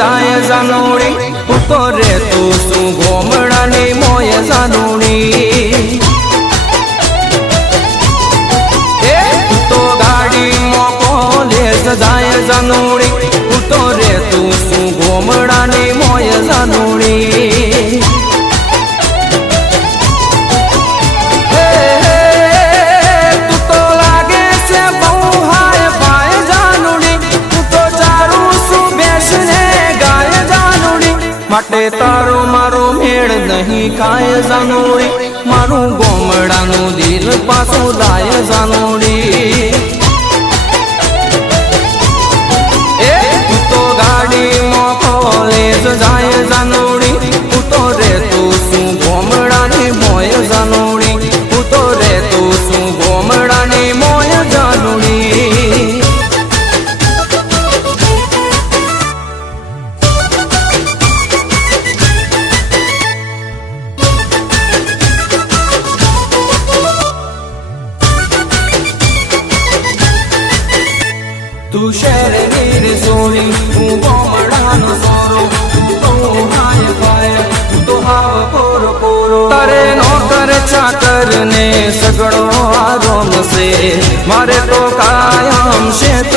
જાય જાનુડી તું તો રે તું શું ગોમડાની મોય જાનુડી તું તો ગાડીમાં કોલેજ જાય જાનુડી તું તો રે તું શું ગોમડાની મોય જાનુડી માટે તારો મારો મેળ નહીં કાય જાનુડી મારું ગોમડાનું દિલ પાછું લાય જાનુડી તું તો ગાડીમાં કોલેજ જાય જાનુડી તું તો રે તું શું ગોમડાની મોય જાનુડી તું તો રે તું શું ગોમડાની મોય જાનુડી તું શહેરની સોરી હું ગોમડાનો સોરો તું તો હાય પાય તું તો હાવ પોરો પોરો તારે નોકર ચાકર ને સગડો આરોમ છે મારે તો કાયમ શેત